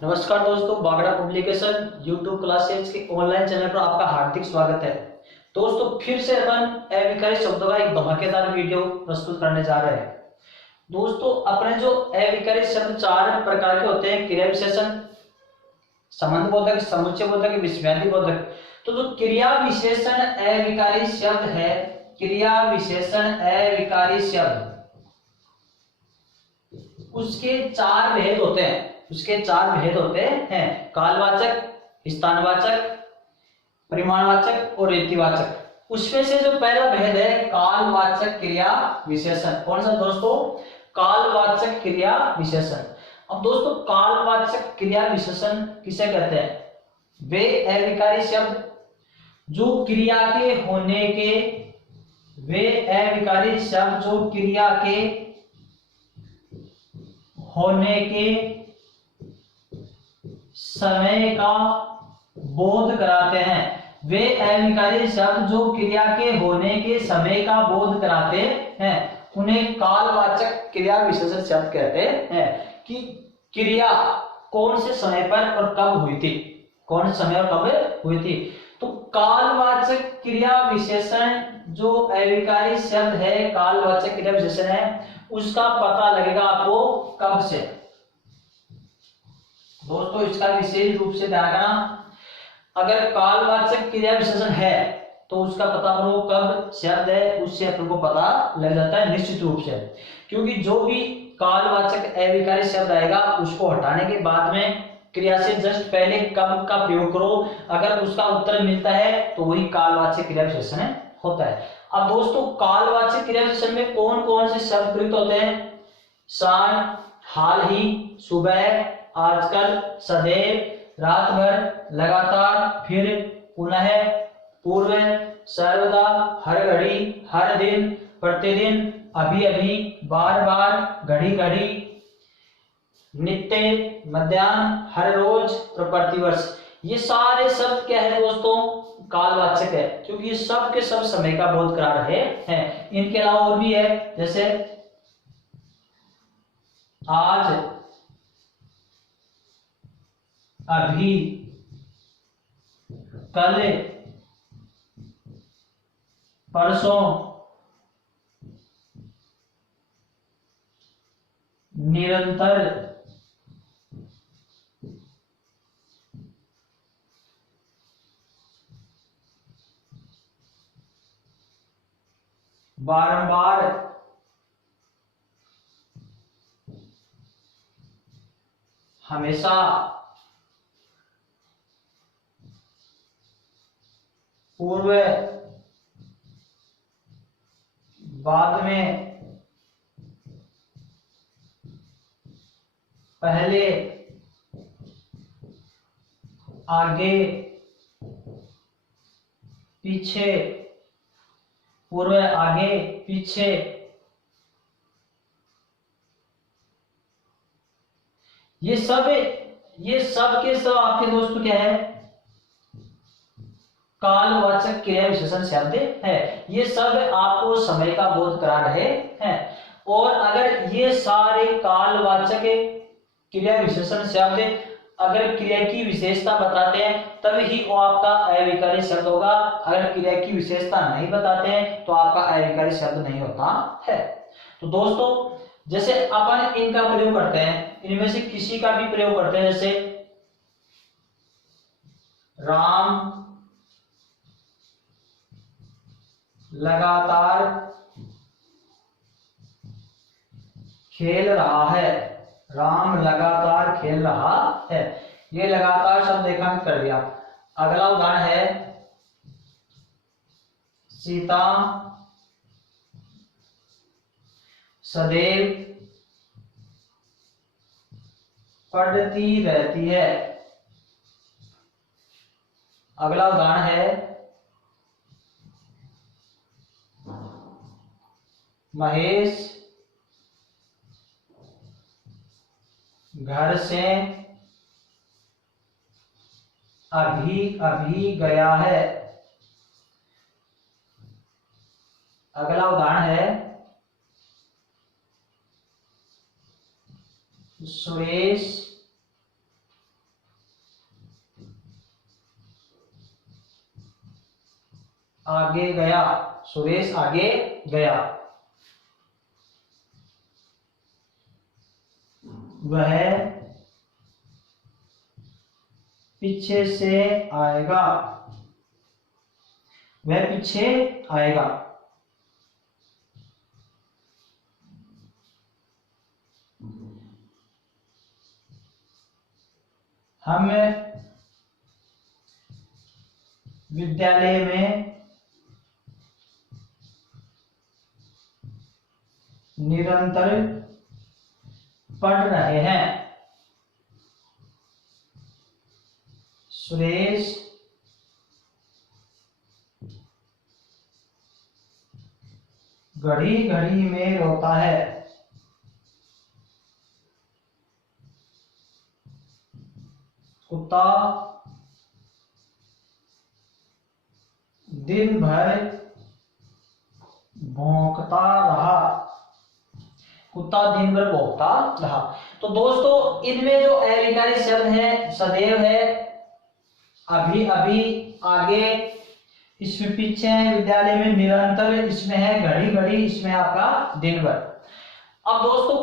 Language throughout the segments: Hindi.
नमस्कार दोस्तों, बागड़ा पब्लिकेशन यूट्यूब क्लासेज के ऑनलाइन चैनल पर आपका हार्दिक स्वागत है। दोस्तों फिर से अपन अविकारी शब्दों का एक धमाकेदार वीडियो प्रस्तुत करने जा रहे हैं। दोस्तों अपने जो अविकारी शब्द चार प्रकार के होते हैं: क्रिया विशेषण, संबंध बोधक, समुच्चय बोधक, विस्मयादि बोधक। तो जो क्रिया विशेषण अविकारी शब्द है, क्रिया विशेषण अविकारी शब्द, उसके चार भेद होते हैं। उसके चार भेद होते हैं: कालवाचक, स्थानवाचक, परिमाणवाचक और रीतिवाचक। उसमें से जो पहला भेद है कालवाचक क्रिया विशेषण। कौन सा दोस्तों? कालवाचक क्रिया विशेषण। अब दोस्तों कालवाचक क्रिया विशेषण किसे कहते हैं? वे अविकारी शब्द जो क्रिया के होने के, वे अविकारी शब्द जो क्रिया के होने के समय का बोध कराते हैं। वे अविकारी शब्द जो क्रिया के होने के समय का बोध कराते हैं, उन्हें कालवाचक क्रिया विशेषण शब्द कहते हैं। कि क्रिया कौन से समय पर और कब हुई थी, कौन से समय और कब हुई थी। तो कालवाचक क्रिया विशेषण जो अविकारी शब्द है, कालवाचक क्रिया विशेषण है, उसका पता लगेगा आपको कब से। दोस्तों इसका विशेष रूप से ध्यान रखना, अगर कालवाचक क्रिया विशेषण है तो उसका पता अपन को कब शब्द है उससे अपन को पता लग जाता है निश्चित रूप से। क्योंकि जो भी कालवाचक अविकारी शब्द आएगा उसको हटाने के बाद में क्रिया से जस्ट पहले कब का प्रयोग करो, अगर उसका उत्तर मिलता है तो वही कालवाचक क्रिया विशेषण होता है। अब दोस्तों कालवाचक क्रिया विशेषण में कौन कौन से शब्द प्रयुक्त होते हैं? शान, हाल ही, सुबह, आजकल, सदैव, रात भर, लगातार, फिर, पुनः, पूर्व, सर्वदा, हर घड़ी, हर दिन, प्रतिदिन, अभी अभी, बार बार, घड़ी घड़ी, नित्य, मध्याह्न, हर रोज और प्रतिवर्ष। ये सारे शब्द क्या है दोस्तों? कालवाचक है, क्योंकि ये सब के सब समय का बोध करा रहे हैं। इनके अलावा और भी है, जैसे आज, अभी, कल, परसों, निरंतर, बारंबार, हमेशा, पूर्व, बाद में, पहले, आगे, पीछे, पूर्व, आगे, पीछे। ये सब के सब आपके दोस्तों क्या है? कालवाचक क्रिया विशेषण शब्द है। ये सब आपको समय का बोध करा रहे हैं। और अगर ये सारे कालवाचक क्रिया विशेषण शब्द अगर क्रिया की विशेषता बताते हैं तब ही वो आपका अविकारी शब्द होगा। अगर क्रिया की विशेषता नहीं बताते हैं तो आपका अविकारी शब्द नहीं होता है। तो दोस्तों जैसे अपन इनका प्रयोग करते हैं, इनमें से किसी का भी प्रयोग करते हैं, जैसे राम लगातार खेल रहा है। राम लगातार खेल रहा है, ये लगातार शब्द रेखांकित कर दिया। अगला उदाहरण है सीता सदैव पढ़ती रहती है। अगला उदाहरण है महेश घर से अभी अभी गया है। अगला उदाहरण है सुरेश आगे गया, सुरेश आगे गया। वह पीछे से आएगा, वह पीछे आएगा। हम विद्यालय में निरंतर पढ़ रहे हैं। सुरेश घड़ी घड़ी में रोता है। कुत्ता दिन भर भौंकता रहा। कुत्ता दिन भर भौंकता रहा। तो दोस्तों इनमें जो अविकारी शब्द है, सदैव है, अभी अभी, आगे, इसमें पीछे है, विद्यालय में निरंतर, इसमें है घड़ी घड़ी, इसमें आपका दिन भर। अब दोस्तों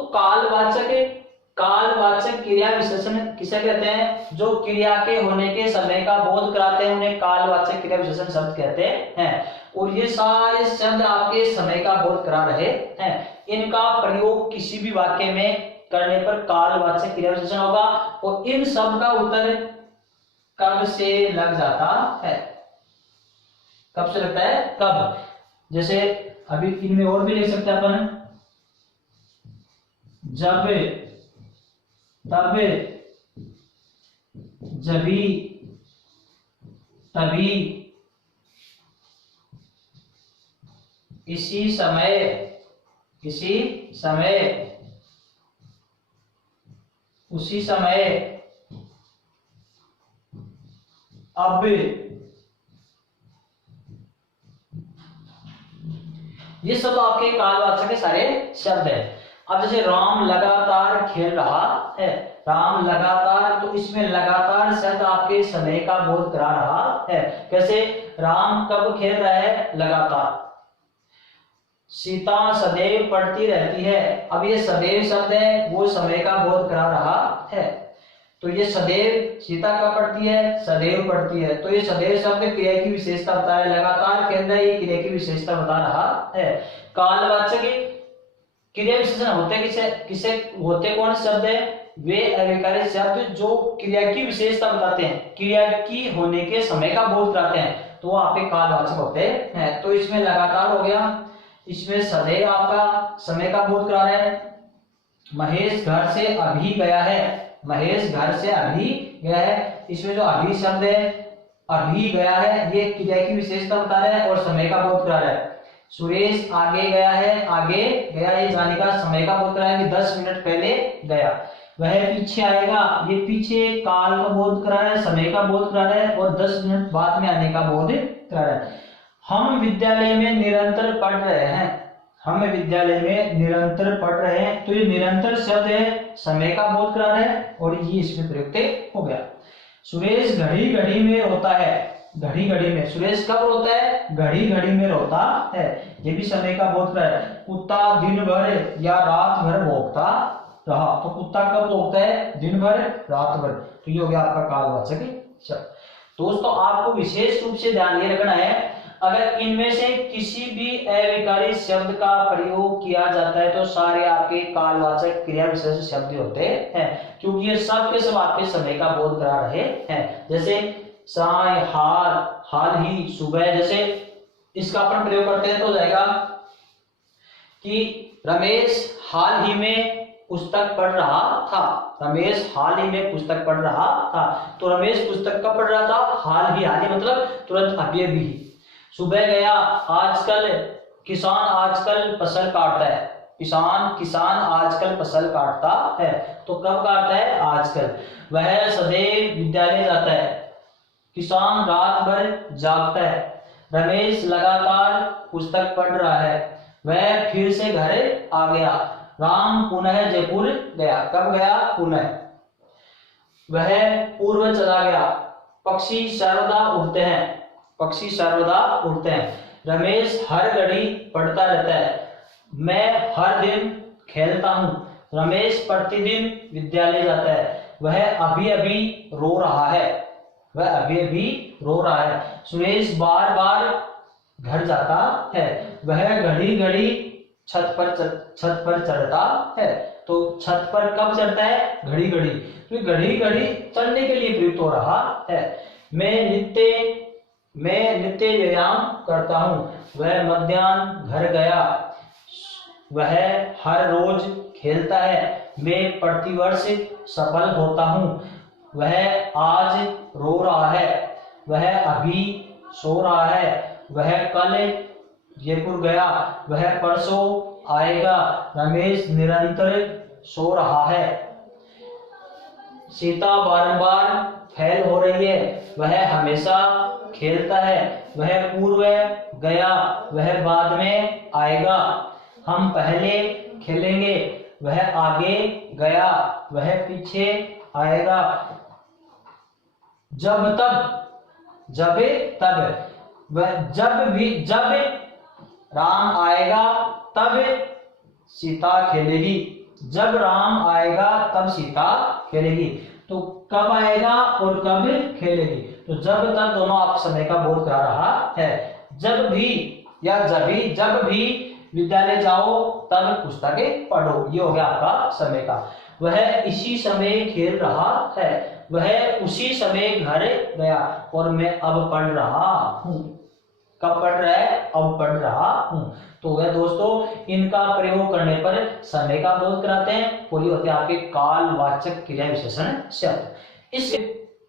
कालवाचक क्रिया विशेषण किसे कहते हैं? जो क्रिया के होने के समय का बोध कराते हैं उन्हें कालवाचक क्रिया विशेषण शब्द कहते हैं। और ये सारे शब्द आपके समय का बोध करा रहे हैं। इनका प्रयोग किसी भी वाक्य में करने पर कालवाचक क्रिया विशेषण होगा। और इन सब का उत्तर कब से लग जाता है? कब से लगता है? कब। जैसे अभी इनमें और भी लिख सकते हैं अपन, जब, तब, जभी, तभी, इसी समय, उसी समय, अब। ये सब आपके कालवाचक के सारे शब्द है। अब जैसे राम लगातार खेल रहा है, राम लगातार, तो इसमें लगातार शब्द आपके समय का बोध करा रहा है। कैसे? राम कब खेल रहा है? लगातार। सीता सदैव पढ़ती रहती है। अब ये सदैव शब्द है, वो समय का बोध करा रहा है। तो ये सदैव, सीता कब पढ़ती है? सदैव पढ़ती है। तो ये सदैव शब्द क्रिया की विशेषता बता है। लगातार के अंदर ये क्रिया की विशेषता बता रहा है। कालवाचक क्रिया विशेषण होते किसे होते कौन शब्द है? वे अविकारी शब्द जो क्रिया की विशेषता बताते हैं, क्रिया की होने के समय का बोध कराते हैं, तो वो आपके कालवाचक होते हैं। तो इसमें लगातार हो गया, इसमें सदैव आपका समय का बोध करा रहा है। महेश घर से अभी गया है, महेश घर से अभी गया है। इसमें जो अभी शब्द है, अभी गया है, ये क्रिया की विशेषता बता रहा है और समय का बोध करा रहा है। सुरेश आगे गया है, आगे गया, ये जाने का समय का बोध करा है कि 10 मिनट पहले गया। वह पीछे आएगा, ये पीछे काल का बोध करा है, समय का बोध करा रहा है और 10 मिनट बाद में आने का बोध करा रहा है। हम विद्यालय में निरंतर पढ़ रहे हैं, हम विद्यालय में निरंतर पढ़ रहे हैं, तो ये निरंतर शब्द है, समय का बोध करा रहा है और ये इसमें प्रयुक्त हो गया। सुरेश घड़ी घड़ी में रोता है, घड़ी घड़ी में, सुरेश कब रोता है? घड़ी घड़ी में रोता है, ये भी समय का बोध करा है। कुत्ता दिन भर या रात भर भौंकता रहा, तो कुत्ता कब भौंकता है? दिन भर, रात भर। तो ये हो गया आपका कालवाचक शब्द। दोस्तों आपको विशेष रूप से ध्यान ये रखना है, अगर इनमें से किसी भी अविकारी शब्द का प्रयोग किया जाता है तो सारे आपके कालवाचक क्रिया विशेष शब्द होते हैं, क्योंकि ये सब के सब आपके समय का बोध करा रहे हैं। जैसे साय, हाल, हाल ही, सुबह, जैसे इसका अपन प्रयोग करते हैं तो हो जाएगा कि रमेश हाल ही में पुस्तक पढ़ रहा था, रमेश हाल ही में पुस्तक पढ़ रहा था। तो रमेश पुस्तक कब पढ़ रहा था? हाल ही मतलब तुरंत, अभी अभी। सुबह गया, आजकल किसान आजकल फसल काटता है, किसान आजकल फसल काटता है, तो कब काटता है? आजकल। वह सदैव विद्यालय जाता है, किसान रात भर जागता है, रमेश लगातार पुस्तक पढ़ रहा है, वह फिर से घर आ गया, राम पुनः जयपुर गया, कब गया? पुनः। वह पूर्व चला गया, पक्षी सर्वदा उड़ते हैं, पक्षी सर्वदा उड़ते हैं। रमेश हर घड़ी पढ़ता रहता है। मैं हर दिन खेलता हूँ। रमेश प्रतिदिन विद्यालय जाता है। वह अभी अभी रो रहा है। वह अभी अभी रो रहा है। सुरेश बार बार घर जाता है। वह घड़ी घड़ी छत पर चढ़ता है। तो छत पर कब चढ़ता है? घड़ी घड़ी। तो घड़ी घड़ी चढ़ने के लिए प्रयुक्त हो रहा है। मैं नित्य व्यायाम करता हूँ। वह मध्याह्न घर गया। वह हर रोज खेलता है। मैं प्रतिवर्ष सफल होता हूँ। वह आज रो रहा है। वह अभी सो रहा है। वह कल जयपुर गया। वह परसों आएगा। रमेश निरंतर सो रहा है। सीता बारंबार फेल हो रही है। वह हमेशा खेलता है। वह पूर्व गया। वह बाद में आएगा। हम पहले खेलेंगे। वह आगे गया। वह पीछे आएगा। जब तब वह जब राम आएगा तब सीता खेलेगी। जब राम आएगा तब सीता खेलेगी। तो कब आएगा और कब खेलेगी? तो जब तक दोनों आप समय का बोध करा रहा है। जब भी विद्यालय जाओ तब पुस्तकें पढ़ो, ये हो गया आपका समय का। वह इसी समय खेल रहा है। वह उसी समय घर गया और मैं अब पढ़ रहा हूँ। कब पढ़ रहा है? अब पढ़ रहा हूँ। तो वह दोस्तों इनका प्रयोग करने पर समय का बोध कराते हैं। और ये होते हैं आपके कालवाचक क्रिया विशेषण शब्द। इस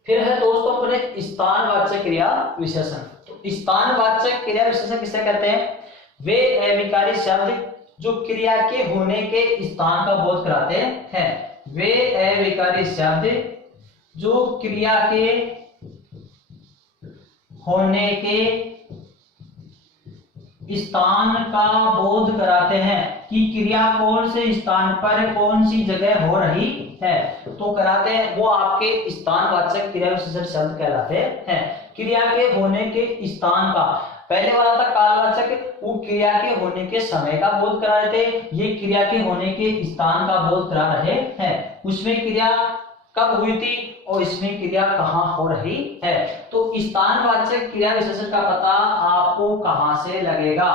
फिर है दोस्तों अपने स्थानवाचक क्रिया विशेषण। तो स्थानवाचक क्रिया विशेषण किसे कहते हैं? वे अविकारी शब्द जो क्रिया के होने के स्थान का बोध कराते हैं। वे अविकारी शब्द जो क्रिया के होने के स्थान का बोध कराते हैं कि क्रिया कौन से स्थान पर कौन सी जगह हो रही है। तो कराते हैं वो आपके स्थानवाचक क्रिया विशेषण शब्द कहलाते हैं। क्रिया के होने के स्थान का, पहले वाला था कालवाचक, वो क्रिया के होने के समय का बोध करा रहे थे। ये क्रिया के होने के स्थान का बोध करा रहे हैं। उसमें क्रिया कब हुई थी और इसमें क्रिया कहाँ हो रही है। तो स्थानवाचक क्रिया विशेषण का पता आपको कहाँ से लगेगा?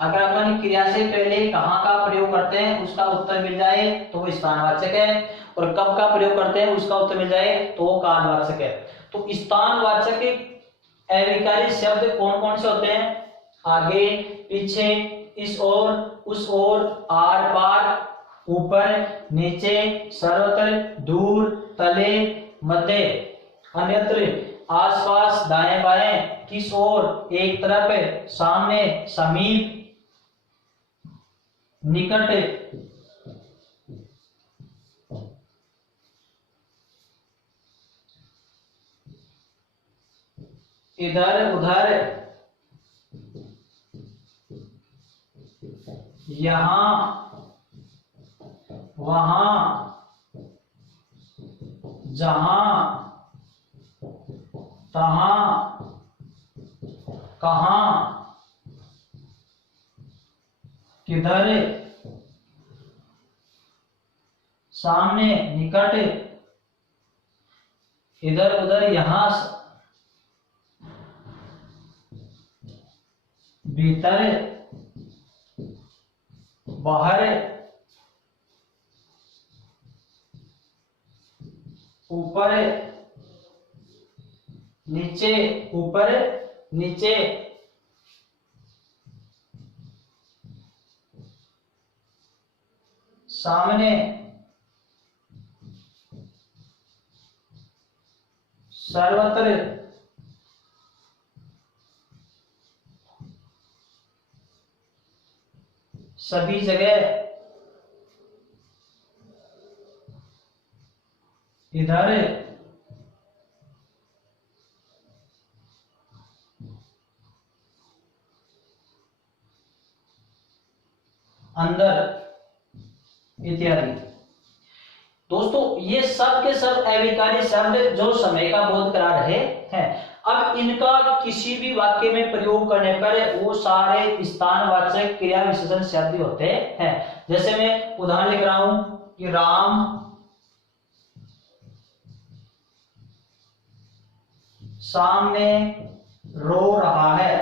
अगर अपन क्रिया से पहले कहाँ का प्रयोग करते हैं उसका उत्तर मिल जाए तो वो स्थानवाचक है, और कब का प्रयोग करते हैं उसका उत्तर मिल जाए तो वो कालवाचक है। तो स्थानवाचक अविकारी शब्द कौन कौन से होते हैं? आगे, पीछे, इस ओर, उस ओर, आर पार, ऊपर, नीचे, सर्वत्र, दूर, तले, मध्य, अन्यत्र, आसपास, दाएं बाएं, किस ओर, एक तरफ, सामने, समीप, निकट, इधर उधर, यहां वहां, जहां तहां, कहां, किधर, सामने, निकट, इधर उधर, यहां, भीतर, बाहर, ऊपर, नीचे, ऊपर, नीचे, सामने, सर्वत्र, सभी जगह, इधर, अंदर, इत्यादि। दोस्तों ये सब के सब अविकारी शब्द जो समय का बोध करा रहे हैं। अब इनका किसी भी वाक्य में प्रयोग करने पर वो सारे स्थानवाचक क्रिया विशेषण शब्द होते हैं। जैसे मैं उदाहरण लिख रहा हूं कि राम सामने रो रहा है,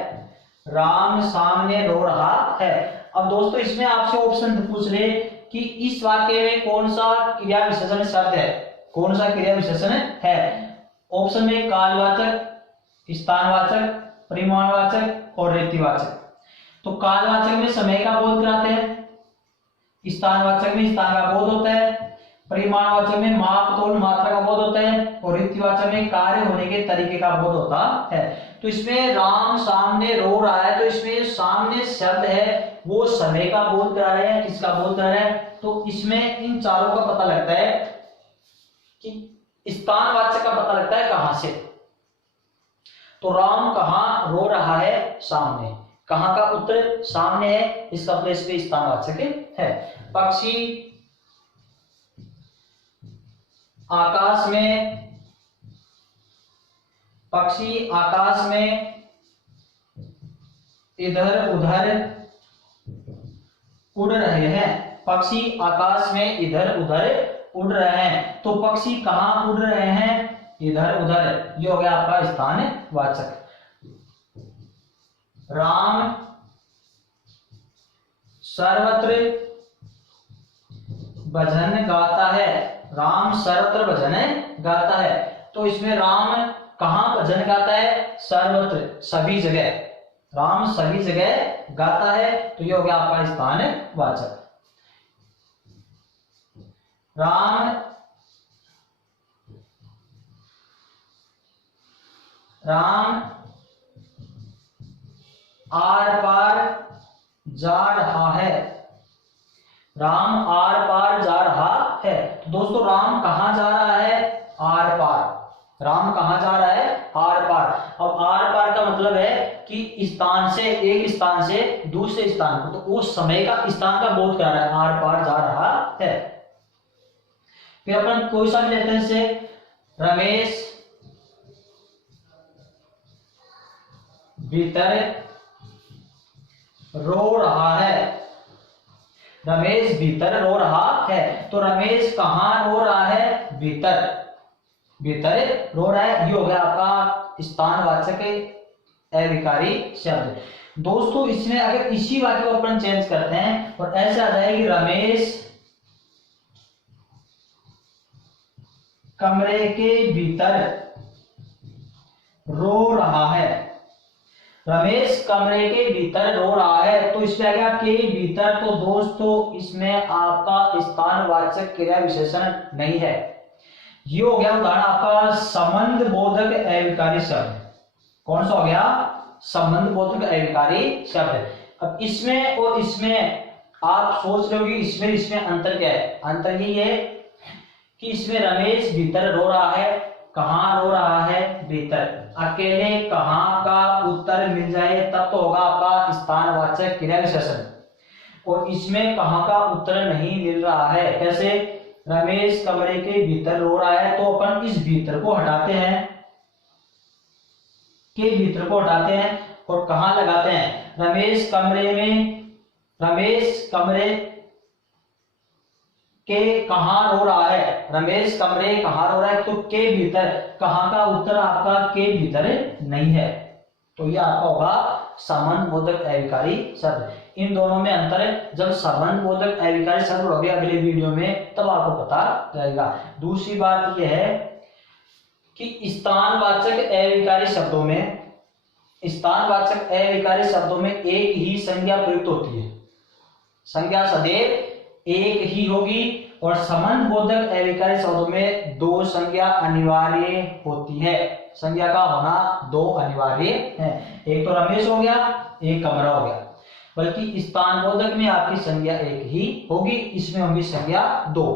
राम सामने रो रहा है। अब दोस्तों इसमें आपसे ऑप्शन पूछ ले कि इस वाक्य में कौन सा क्रिया विशेषण शब्द है, कौन सा क्रिया विशेषण है। ऑप्शन में कालवाचक, स्थानवाचक, परिमाणवाचक और रीतिवाचक। तो कालवाचक में समय का बोध कराते हैं, स्थानवाचक में स्थान का बोध होता है, परिमाणवाचक में माप तोल मात्रा का बोध होता है और रीतिवाचक में कार्य होने के तरीके का बोध होता है। तो इसमें राम सामने रो रहा है, तो इसमें सामने शब्द है वो समय का बोध करा रहे हैं, किसका बोध करा रहे हैं। तो इसमें इन चारों का पता लगता है कि स्थानवाचक का पता लगता है कहां से। तो राम कहां रो रहा है, सामने, कहां का उत्तर सामने है, इसका प्लेस पे स्थानवाचक है। पक्षी आकाश में, पक्षी आकाश में इधर उधर उड़ रहे हैं, पक्षी आकाश में इधर उधर उड़ रहे हैं। तो पक्षी कहां उड़ रहे हैं, इधर उधर, ये हो गया आपका स्थानवाचक। राम सर्वत्र भजन गाता है, राम सर्वत्र भजन गाता है। तो इसमें राम कहां भजन गाता है, सर्वत्र, सभी जगह, राम सभी जगह गाता है। तो ये हो गया आपका स्थानवाचक। राम आर पार जा रहा है, राम आर पार जा रहा है। तो दोस्तों राम कहां जा रहा है, आर पार, राम कहां जा रहा है, आर पार। अब आर पार का मतलब है कि स्थान से, एक स्थान से दूसरे स्थान को, तो उस समय का, स्थान का बोध करा रहा है, आर पार जा रहा है। फिर अपन कोई सा भी लेते हैं, से रमेश भीतर रो रहा है, रमेश भीतर रो रहा है। तो रमेश कहां रो रहा है, भीतर, भीतर रो रहा है। ये हो गया आपका स्थानवाचक अविकारी शब्द। दोस्तों इसमें अगर इसी वाक्य को अपन चेंज करते हैं और ऐसे आ जाएगी, रमेश कमरे के भीतर रो रहा है, रमेश कमरे के भीतर रो रहा है। तो इसमें आ गया के भीतर। तो दोस्तों इसमें आपका स्थानवाचक क्रिया विशेषण नहीं है। ये हो गया उदाहरण आपका संबंध बोधक अविकारी शब्द। कौन सा हो गया, संबंध बोधक अविकारी शब्द। अब इसमें और इसमें आप सोच रहे हो कि इसमें अंतर क्या है। अंतर यही है कि इसमें रमेश भीतर रो रहा है, कहां रो रहा है, भीतर। अकेले कहां का उत्तर मिल जाए तब तो होगा आपका स्थानवाचक क्रिया विशेषण। और इसमें कहां का उत्तर नहीं मिल रहा है। कैसे, रमेश कमरे के भीतर रो रहा है, तो अपन इस भीतर को हटाते हैं, के भीतर को हटाते हैं और कहां लगाते हैं, रमेश कमरे में, रमेश कमरे के कहां रो रहा है, रमेश कमरे कहां रो रहा है। तो के भीतर, कहां का उत्तर आपका के भीतर नहीं है। तो ये आपका होगा संबंध बोधक अविकारी शब्द। इन दोनों में अंतर है। जब संबंध बोधक अविकारी शब्द होंगे अगले वीडियो में तब आपको पता चलेगा। दूसरी बात यह है कि स्थानवाचक अविकारी शब्दों में, स्थानवाचक अविकारी शब्दों में एक ही संज्ञा प्रयुक्त होती है, संज्ञा सदैव एक ही होगी। और संबंध बोधक अविकारी शब्दों में दो संज्ञा अनिवार्य होती है। संज्ञा का होना दो अनिवार्य है, एक तो रमेश हो गया, एक कमरा हो गया। बल्कि स्थान बोधक में आपकी संज्ञा एक ही होगी, इसमें होगी संज्ञा दो।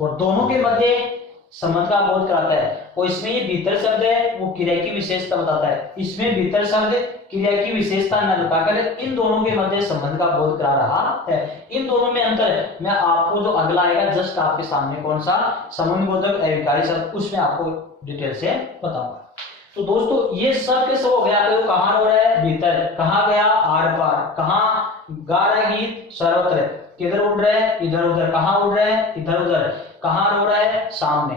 और दोनों के मध्य संबंध का बोध कराता है। और इसमें ये भीतर शब्द है वो क्रिया की विशेषता बताता है, इसमें भीतर शब्द क्रिया की विशेषता न बताकर इन दोनों के मध्य संबंध का बोध करा रहा है। इन दोनों में अंतर है। मैं आपको जो अगला आएगा जस्ट आपके सामने कौन सा संबंध बोधक अविकारी शब्द, उसमें आपको डिटेल से बताऊंगा। तो दोस्तों ये सब के सब हो गया। तो कहाँ रो रहा है, भीतर, कहाँ गया, आर पार, कहाँ गा रहा है गीत, सर्वत्र, किधर उड़ रहा है, इधर उधर, कहाँ उड़ रहा है, इधर उधर, कहाँ रो रहा है, सामने।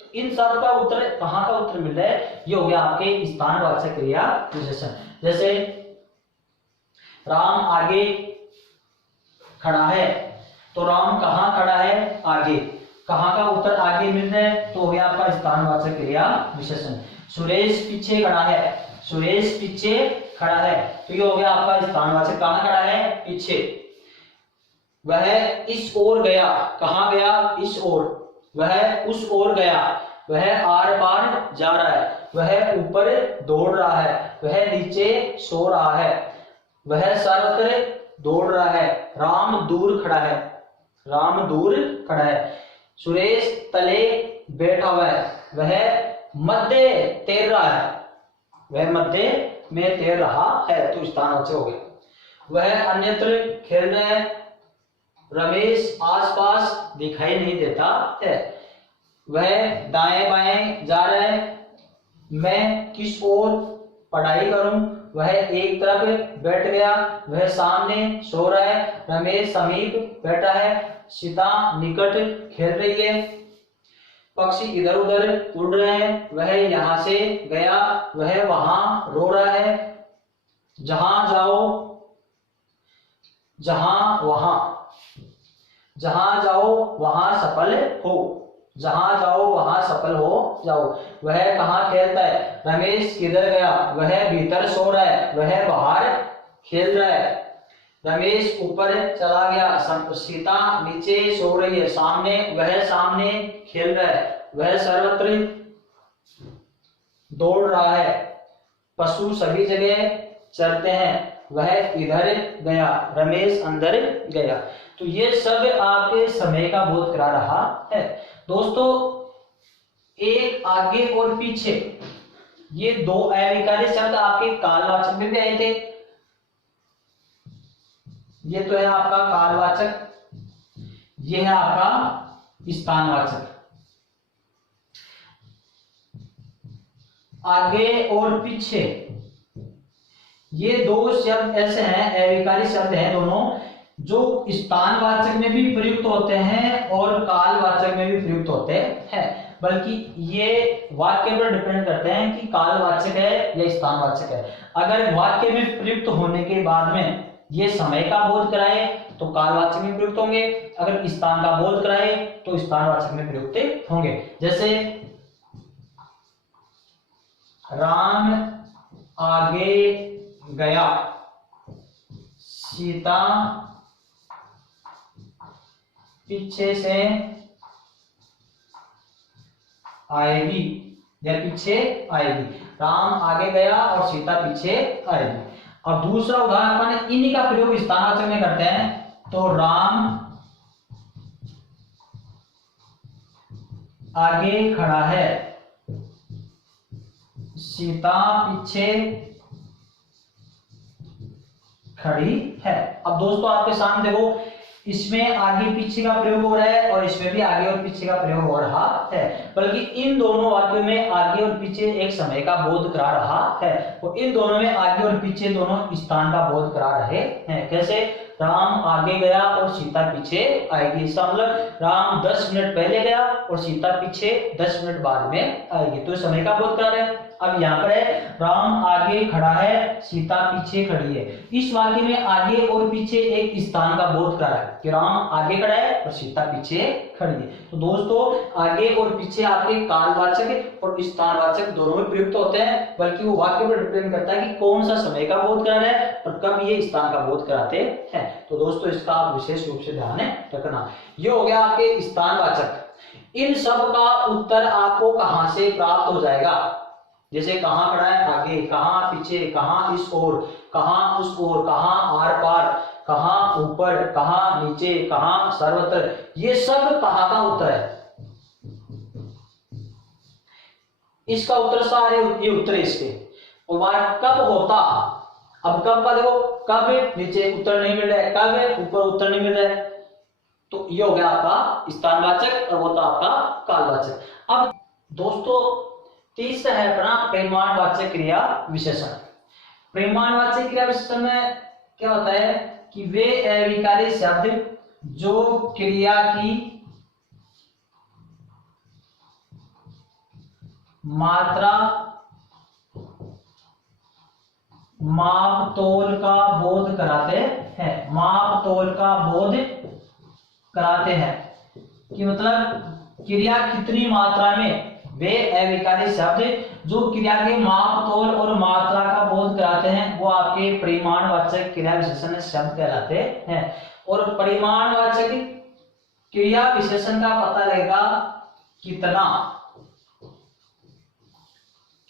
तो इन सब का उत्तर कहाँ का उत्तर मिल रहा है, ये हो गया आपके स्थानवाचक क्रिया विशेषण। जैसे राम आगे खड़ा है, तो राम कहाँ खड़ा है, आगे, कहाँ का उत्तर आगे मिल रहा है, तो हो गया आपका स्थानवाचक क्रिया विशेषण। सुरेश पीछे खड़ा है, सुरेश पीछे खड़ा है, तो ये हो गया आपका स्थानवाचक, कहाँ खड़ा है, पीछे। वह इस ओर गया, कहाँ गया, इस ओर। वह उस ओर गया, वह आर पार जा रहा है, वह ऊपर दौड़ रहा है, वह नीचे सो रहा है, वह सर्वत्र दौड़ रहा है, राम दूर खड़ा है, राम दूर खड़ा है। सुरेश तले बैठा हुआ है, वह मध्य तैर रहा है, वह मध्य में तैर रहा है, तो स्थानवाचक हो गया। वह अन्यत्र खेल रहा है, रमेश आसपास दिखाई नहीं देता है, वह दाएं बाएं जा रहा है, मैं किस ओर पढ़ाई करूं, वह एक तरफ बैठ गया, वह सामने सो रहा है, रमेश समीप बैठा है, सीता निकट खेल रही है, पक्षी इधर उधर उड़ रहे हैं, वह यहां से गया, वह वहां रो रहा है, जहां जाओ जहां वहां, जहां जाओ वहां सफल हो, जहां जाओ वहां सफल हो जाओ। वह कहाँ खेलता है, रमेश किधर गया, वह भीतर सो रहा है, वह बाहर खेल रहा है, रमेश ऊपर चला गया, सीता नीचे सो रही है, सामने, वह सामने खेल रहा है, वह सर्वत्र दौड़ रहा है, पशु सभी जगह चरते हैं, वह इधर गया, रमेश अंदर गया। तो ये सब आपके समय का बोध करा रहा है। दोस्तों एक आगे और पीछे, ये दो अविकारी शब्द आपके कालवाचक में भी आए थे। ये तो है आपका कालवाचक, ये है आपका स्थानवाचक। आगे और पीछे ये दो शब्द ऐसे हैं, अविकारी शब्द हैं दोनों, जो स्थानवाचक में भी प्रयुक्त होते हैं और कालवाचक में भी प्रयुक्त होते हैं। बल्कि ये वाक्य पर डिपेंड करते हैं कि कालवाचक है या स्थानवाचक है। अगर वाक्य में प्रयुक्त होने के बाद में ये समय का बोध कराए तो कालवाचक में प्रयुक्त होंगे, अगर स्थान का बोध कराए तो स्थानवाचक में प्रयुक्त होंगे। जैसे राम आगे गया, सीता पीछे से आएगी या पीछे आएगी। राम आगे गया और सीता पीछे आएगी। अब दूसरा उदाहरण अपन इन्हीं का प्रयोग स्थानवाचक में करते हैं, तो राम आगे खड़ा है, सीता पीछे खड़ी है। अब दोस्तों आपके सामने देखो, इसमें आगे पीछे का प्रयोग हो रहा है और इसमें भी आगे और पीछे का प्रयोग हो रहा है, बल्कि इन दोनों वाक्यों में आगे और पीछे एक समय का बोध करा रहा है और इन दोनों में आगे और पीछे दोनों स्थान का बोध करा रहे हैं। कैसे, राम आगे गया और सीता पीछे आएगी, इसका मतलब राम 10 मिनट पहले गया और सीता पीछे 10 मिनट बाद में आएगी, तो समय का बोध करा रहे हैं। अब यहाँ पर है राम आगे खड़ा है, सीता पीछे खड़ी है। इस वाक्य में आगे और पीछे एक स्थान का बोध करा है कि राम आगे खड़ा है और सीता पीछे खड़ी है। तो दोस्तों आगे और पीछे आपके कालवाचक और स्थानवाचक दोनों में प्रयुक्त होते हैं, बल्कि वो वाक्य पर डिपेंड करता है कि कौन सा समय का बोध करा है और कब ये स्थान का बोध कराते हैं। तो दोस्तों इसका आप विशेष रूप से ध्यान रखना। ये हो गया आपके स्थानवाचक। इन सब का उत्तर आपको कहां से प्राप्त हो जाएगा, जैसे कहां खड़ा है आगे, कहां पीछे, कहां इस ओर, कहां उस ओर, कहां आर पार, कहां ऊपर, कहां नीचे, कहां सर्वत्र, ये सब कहां का उत्तर है। इसका उत्तर सारे ये उत्तर इसके, और वह कब होता, अब कब का देखो, कब नीचे उत्तर नहीं मिल रहा है, कब ऊपर उत्तर नहीं मिल रहा है, तो ये हो गया आपका स्थानवाचक और वो था आपका कालवाचक। अब दोस्तों तीसरा है अपना परिमाणवाचक क्रिया विशेषण। परिमाणवाचक क्रिया विशेषण में क्या होता है कि वे अविकारी शब्द जो क्रिया की मात्रा माप तोल का बोध कराते हैं, माप तोल का बोध कराते हैं कि मतलब क्रिया कितनी मात्रा में, वे अविकारी शब्द जो क्रिया के माप तोल और मात्रा का बोध कराते हैं वो आपके परिमाणवाचक क्रिया विशेषण शब्द कहलाते हैं। और परिमाणवाचक क्रिया विशेषण का पता लगेगा कितना,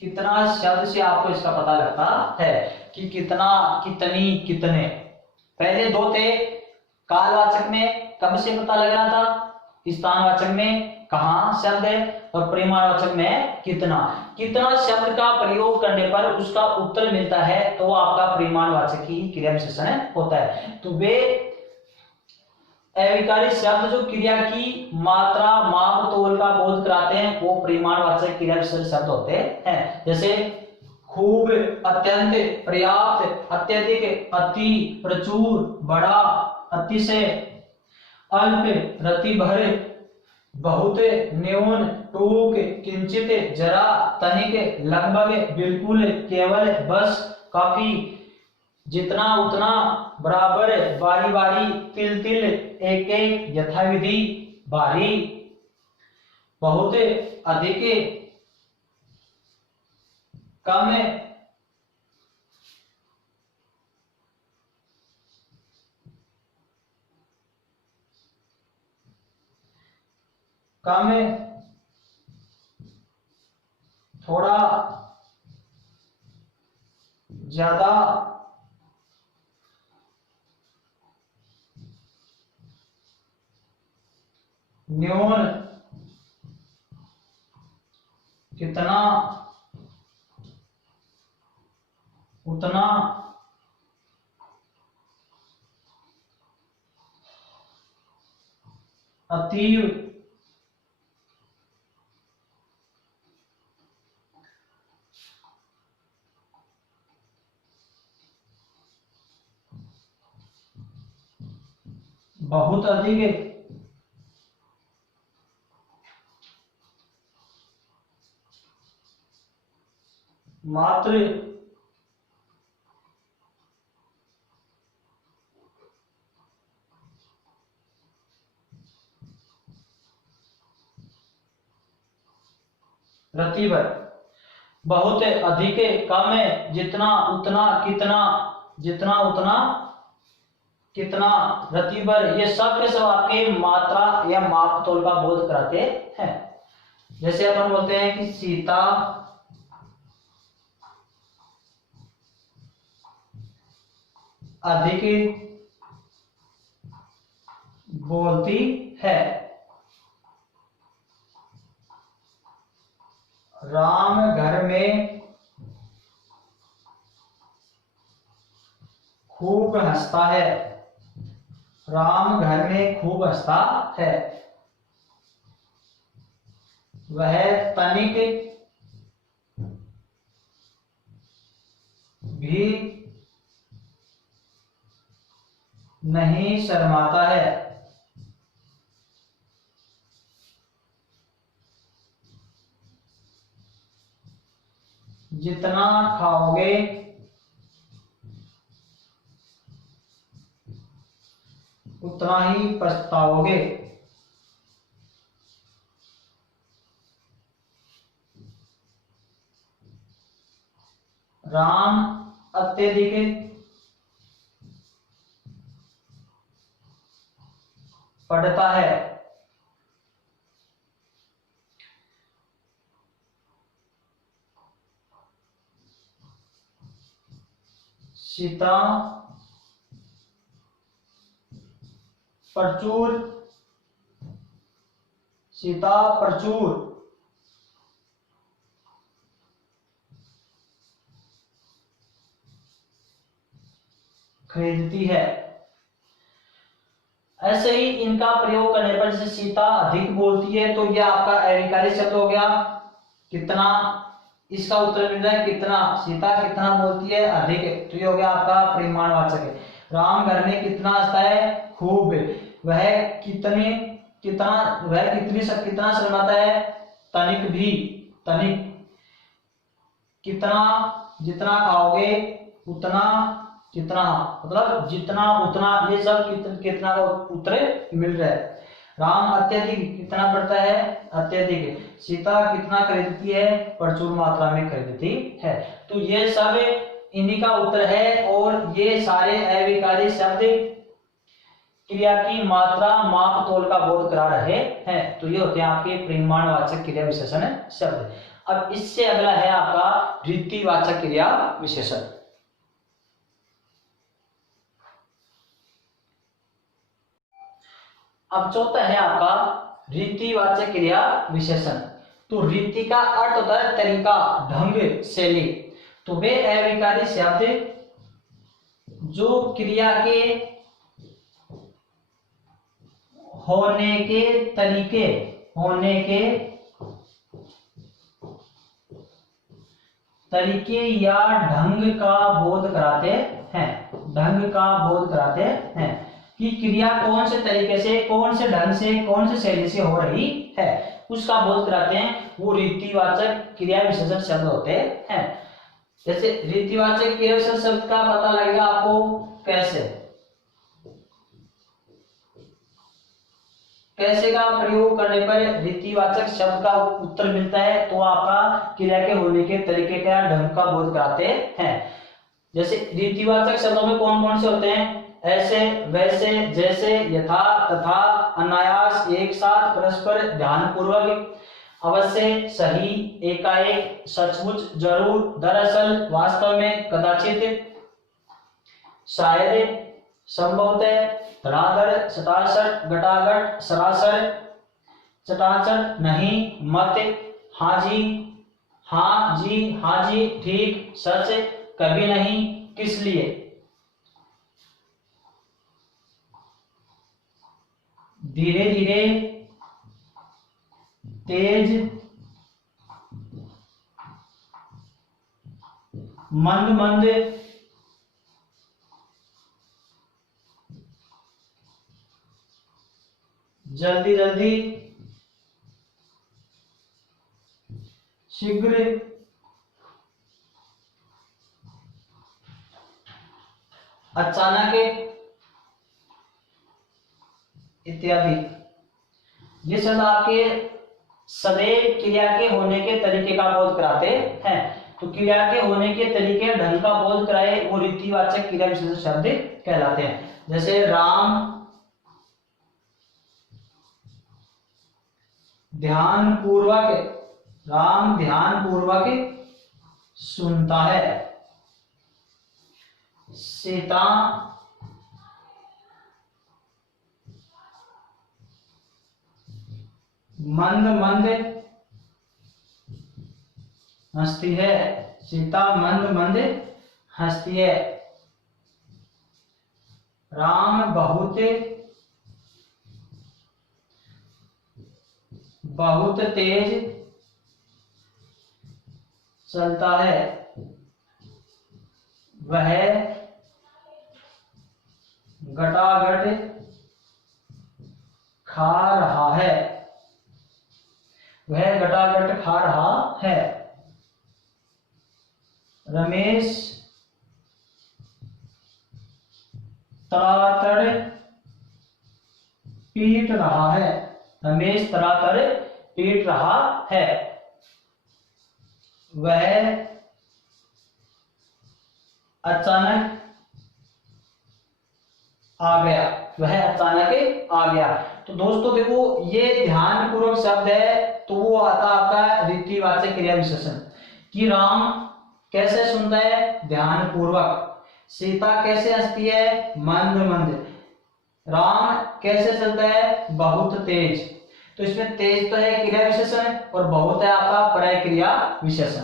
कितना शब्द से आपको इसका पता लगता है कि कितना, कितनी, कितने। पहले दो थे, कालवाचक में कब से पता लग रहा था, स्थानवाचक में कहां शब्द है, और परिमाणवाचक में कितना। कितना शब्द का प्रयोग करने पर उसका उत्तर मिलता है तो वो आपका परिमाणवाचक ही क्रिया विशेषण होता है। तो वे अविकारी शब्द जो क्रिया की मात्रा माप तोल का बोध कराते हैं वो परिमाणवाचक क्रिया विशेषण शब्द होते हैं। जैसे खूब, अत्यंत, पर्याप्त, अत्यधिक, अति, प्रचुर, बड़ा, अतिशय, अल्प, रति भर, बहुत, न्यून, टूक, किंचित, जरा, तनिक, लगभग, बिल्कुल, केवल, बस, काफी, जितना उतना, बराबर, बारी बारी, तिल तिल, एक एक, यथाविधि, भारी, बहुत, अधिक, कम, कम, थोड़ा, ज्यादा, न्यून, कितना, उतना, अतीव, बहुत अधिक, मात्र, रति भर, बहुत, अधिक, कम, जितना उतना, कितना, जितना उतना, कितना, रति भर, ये सब के सब आपके मात्रा या माप तोल का बोध कराते हैं। जैसे अपन बोलते हैं कि सीता अधिक बोलती है, राम घर में खूब हंसता है, राम घर में खूब हंसता है, वह तनिक भी नहीं शर्माता है, जितना खाओगे उतना ही पछताओगे, राम अत्यधिक पढ़ता है, सीता प्रचुर, सीता प्रचुर खरीदती है। ऐसे ही इनका प्रयोग करने पर जैसे सीता अधिक बोलती है तो यह आपका अविकारी शब्द हो गया, कितना, इसका उत्तर मिल रहा है कितना। सीता कितना बोलती है, अधिक। तो ये हो गया आपका परिमाणवाचक है। राम घर में कितना हंसता है, खूब। वह कितने कितना वह कितना शर्माता है, तनिक भी। तनिक। कितना, जितना खाओगे उतना, कितना, मतलब जितना उतना, ये सब कितना का उत्तर मिल रहा है। राम अत्यधिक कितना पड़ता है, अत्यधिक। सीता कितना खरीदती है, प्रचुर मात्रा में खरीदती है। तो ये सब इन्हीं का उत्तर है। और ये सारे अविकारी शब्द क्रिया की मात्रा, माप, तोल का बोध करा रहे हैं। तो ये होते हैं आपके परिमाणवाचक क्रिया विशेषण शब्द। अब इससे अगला है आपका रीतिवाचक क्रिया विशेषण। अब चौथा है आपका रीतिवाचक क्रिया विशेषण। तो रीति का अर्थ होता है तरीका, ढंग, शैली। तो वे अविकारी शब्द जो क्रिया के होने के तरीके, या ढंग का बोध कराते हैं। ढंग का बोध कराते हैं कि क्रिया कौन से तरीके से, कौन से ढंग से, कौन से शैली से हो रही है, उसका बोध कराते हैं। वो रीतिवाचक क्रिया विशेषण शब्द होते हैं। जैसे रीतिवाचक क्रिया विशेषण शब्द का पता लगेगा आपको कैसे का प्रयोग करने पर रीतिवाचक शब्द का उत्तर मिलता है। तो आपका क्रिया के होने के तरीके का, ढंग का बोध कराते हैं। जैसे रीतिवाचक शब्दों में कौन कौन से होते हैं, ऐसे, वैसे, जैसे, यथा, तथा, अनायास, एक साथ, परस्पर, ध्यानपूर्वक, अवश्य, सही, एकाएक, सचमुच, जरूर, दरअसल, वास्तव में, कदाचित, शायद, संभवतः, धड़ाधड़, सटासट, गटागट, सरासर, चटाचट, नहीं, मत, हाँ जी, हाँ जी, ठीक, सच, कभी नहीं, किस लिए। धीरे धीरे, तेज, मंद मंद, जल्दी जल्दी, शीघ्र, अचानक, इत्यादि। ये शब्द आपके सदैव क्रिया के होने के तरीके का बोध कराते हैं। तो क्रिया के होने के तरीके, ढंग का बोध कराए, वो रीतिवाचक क्रिया विशेषण शब्द कहलाते हैं। जैसे राम ध्यानपूर्वक सुनता है। सीता मंद मंद हंसती है। सीता मंद मंद हंसती है। राम बहुत तेज चलता है। वह गटागट खा रहा है। वह गटागट खा रहा है। रमेश तड़ातड़ पीट रहा है। रमेश तड़ातड़ पीट रहा है। वह अचानक आ गया। वह अचानक आ गया। तो दोस्तों देखो, ये ध्यानपूर्वक शब्द है, तो वो आता आपका रीतिवाचक क्रिया विशेषण कि राम कैसे सुनता है, ध्यानपूर्वक। सीता कैसे हंसती है, मंद मंद। राम कैसे चलता है, बहुत तेज। तो इसमें तेज तो है क्रिया विशेषण और बहुत है आपका पर्याय क्रिया विशेषण।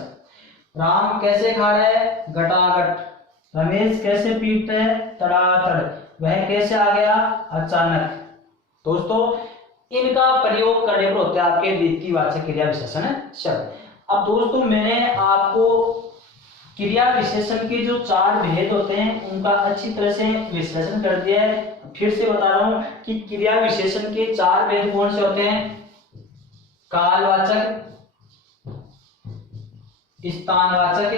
राम कैसे खा रहा है, गटागट। रमेश कैसे पीटता है, तड़ातड़। वह कैसे आ गया, अचानक। दोस्तों, इनका प्रयोग करने पर होता है आपके रीतिवाचक क्रिया विशेषण शब्द। अब दोस्तों मैंने आपको क्रिया विशेषण के जो 4 भेद होते हैं उनका अच्छी तरह से विश्लेषण कर दिया है। फिर से बता रहा हूं कि क्रिया विशेषण के 4 भेद कौन से होते हैं? कालवाचक, स्थानवाचक,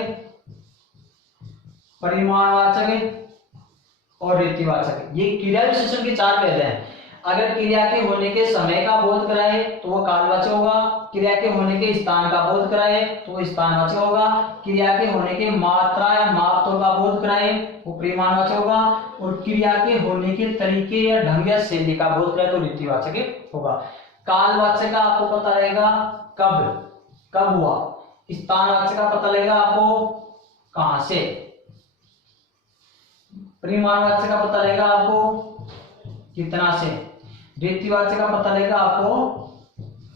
परिमाणवाचक और रीतिवाचक। ये क्रिया विशेषण के 4 भेद हैं। अगर क्रिया के होने के समय का बोध कराए तो वो कालवाचक होगा, क्रिया के होने के स्थान का बोध कराए तो वो स्थानवाचक होगा, क्रिया के होने के मात्रा या मापतोल का बोध कराए वो परिमाणवाचक होगा, और क्रिया के होने के तरीके या ढंग या शैली का बोध कराए तो रीतिवाचक होगा। कालवाचक का आपको पता रहेगा कब हुआ, स्थानवाचक का पता लगेगा आपको कहां से, परिमाणवाचक का पता लगेगा आपको कितना से, रीतिवाचक का पता लगेगा आपको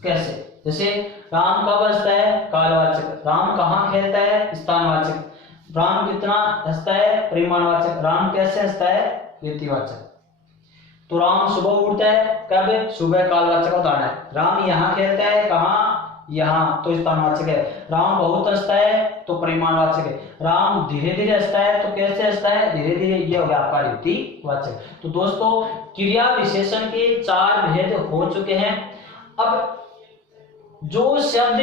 कैसे। जैसे राम कब हंसता है? कालवाचक। राम कहाँ खेलता है? स्थानवाचक। राम कितना हंसता है? परिमाणवाचक। राम कैसे हंसता है? रीतिवाचक। तो राम सुबह उठता है कब? सुबह, कालवाचक का उदाहरण है। राम यहाँ खेलता है कहाँ? यहाँ, तो स्थानवाचक है। राम बहुत हंसता है तो परिमाणवाचक है। राम धीरे धीरे हंसता है तो कैसे हंसता है? धीरे धीरे, ये हो गया आपका रीतिवाचक। तो दोस्तों क्रिया विशेषण के 4 भेद हो चुके हैं। अब जो शब्द,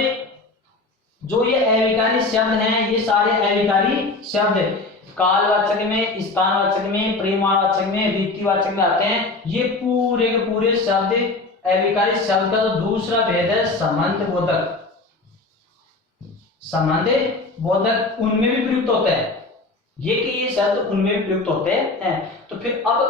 जो ये अविकारी शब्द हैं, ये सारे अविकारी शब्द कालवाचक में, स्थानवाचक में, परिमाणवाचक में, रीतिवाचक में आते हैं। ये पूरे के पूरे शब्द अविकारी शब्द का जो दूसरा भेद है संबंध बोधक। संबंध बोधक उनमें भी प्रयुक्त होता है, ये शब्द उनमें भी प्रयुक्त होते हैं। तो फिर अब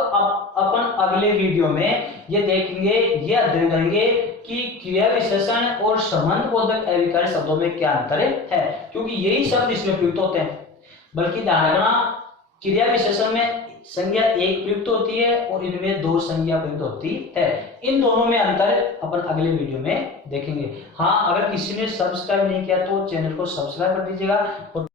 अपन अगले वीडियो में ये देखेंगे, ये अध्ययन करेंगे कि क्रिया विशेषण और संबंध बोधक अविकारी शब्दों में क्या अंतर है, क्योंकि यही शब्द इसमें प्रयुक्त होते हैं। बल्कि ध्यान रखना, क्रिया विशेषण में संज्ञा 1 प्रयुक्त होती है और इनमें 2 संज्ञा प्रयुक्त होती है। इन दोनों में अंतर अपन अगले वीडियो में देखेंगे। हाँ, अगर किसी ने सब्सक्राइब नहीं किया तो चैनल को सब्सक्राइब कर दीजिएगा और